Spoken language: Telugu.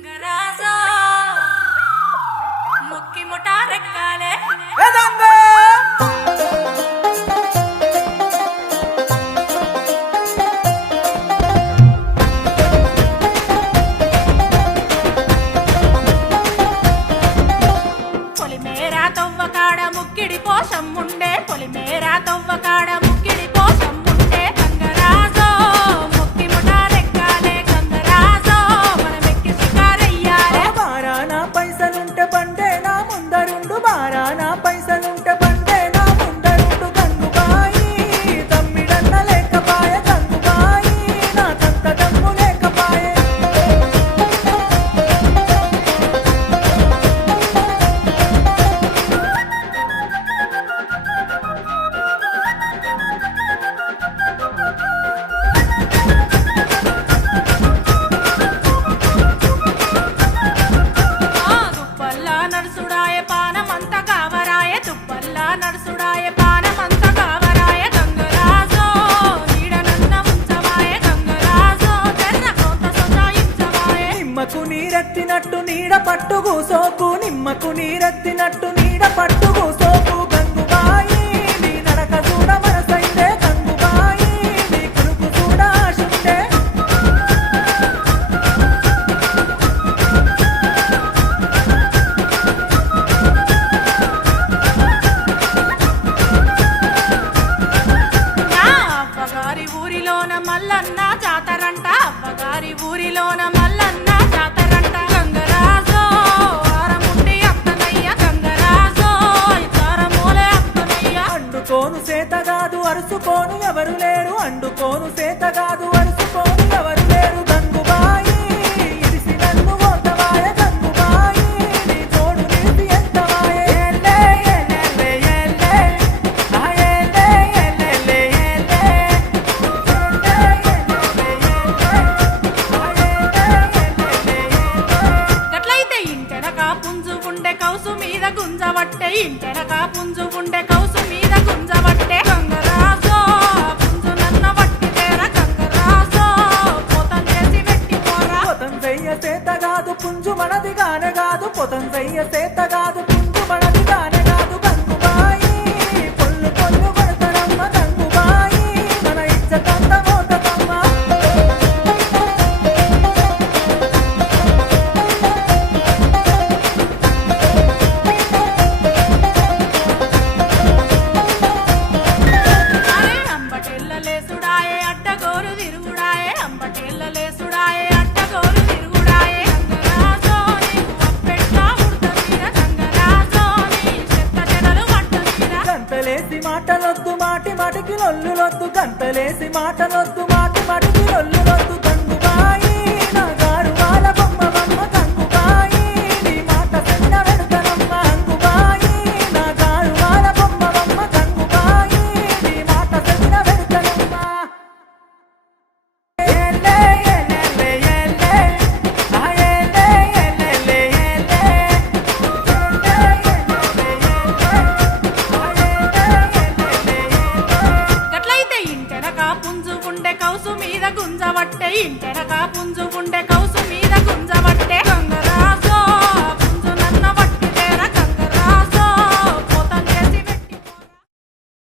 గంగరాజా ముక్కి ముటారెక్కాలే పొలిమేరా తవ్వకాడ ముక్కిడి పోషం ఉండే పొలిమేరా తవ్వకాడ ముక్కిడి పోషం ఉండే గంగరాజో ముక్కి ముటారెక్కాలే గంగరాజో మనమెక్కి షికారయ్యాలే బారానా పైసలుంటే బండే నా ముందరుండు బారానా పైసలుంటే బండే నా ముందరుండు గంగుబాయి తమ్మిడన్న లేకపాయ గంగుబాయి నా సంత దమ్ము లేకపాయే తుప్పల్లా నడుసుడాయ పానమంత కావరాయ తుప్పల్లా నడుసుడాయ పానమంత కావరాయ గంగరాజో నీడనన్న ఉంచవాయ గంగరాజో తెర్ర కోత సొచాయించవాయ నిమ్మకు నీరెత్తినట్టు నీడ పట్టు కూసోకు నిమ్మకు నీరెత్తినట్టు నీడ పట్టు కూసోకు గంగుబాయి నీ నడక చూడ మనసైతే గంగుబాయి నీ కురుకు చూడ ఆశుంటే నా అవ్వగారి ఊరిలోన మల్లన్న జాతరంట అవ్వగారి ఊరిలోన మల్లన్న జాతరంట గంగరాజో ఆరముండి అత్తనయ్య గంగరాజో ఇతారమూలే అత్తనయ్య అండుకోను సేతగాదు అరుసుకోను ఎవరు లేరు అండుకోను సేతగాదు అరుసుకోను ఎవరు లేరు గంగుబాయి ఇడిసి నన్ను ఓతవాయ గంగుబాయి నీ తోడు నిలిసి ఎంతవాయే ఏలే ఏలే ఏలే ఆ ఏలే ఏలే ఏలే ఏలే ఏలే గట్లయితే ఇంటెనక పుంజు ఉండే కౌసు మీద గుంజవట్టే ఇంటెనక పుంజు ఉండే కౌసు మీద గుంజవట్టే గంగరాజో పుంజు నన్న వట్టి తేర గంగరాజో పోతం చేసి పెట్టిపోరా పొతం చెయ్య సేతగాదు పుంజు మనది గానే కాదు పొతం చెయ్య సేతగాదు పుంజు మనది గానే కాదు గంగుబాయి పొల్లు పొల్లు కొడతరమ్మ గంగుబాయి మన ఇచ్చతంత మోతకమ్మ అరే అంబటెల్లలేసుడాయే అడ్డగోరు తిరుగుడాయే అంబటెల్లలేసుడాయే అడ్డగోరు తిరుగుడాయే గంగరాజో నీకు అప్పెట్టా ఉడతమీర గంగరాజో నీ చెత్త చెదలు పట్టమీర గంతలేసి మాటలొద్దు మాటి మాటికి లొల్లులొద్దు గంతలేసి మాటలొద్దు మాటి మాటికి లొల్లులొద్దు గంగుబాయి నా గారు వాళ్ళ బొమ్మవమ్మ గంగుబాయి నీ మాట సెన్న వెడుతనమ్మ గంగుబాయి నా గారు వాళ్ళ బొమ్మవమ్మ గంగుబాయి నీ మాట సెన్న వెడుతనమ్మ ఏలే ఏలే ఏలే ఆ ఏలే ఏలే ఏలే ఏలే గట్లయితే ఇంటెనక పుంజు ఉండే కౌసు మీద గుంజవట్టే ఇంటెనక పుంజు ఉండే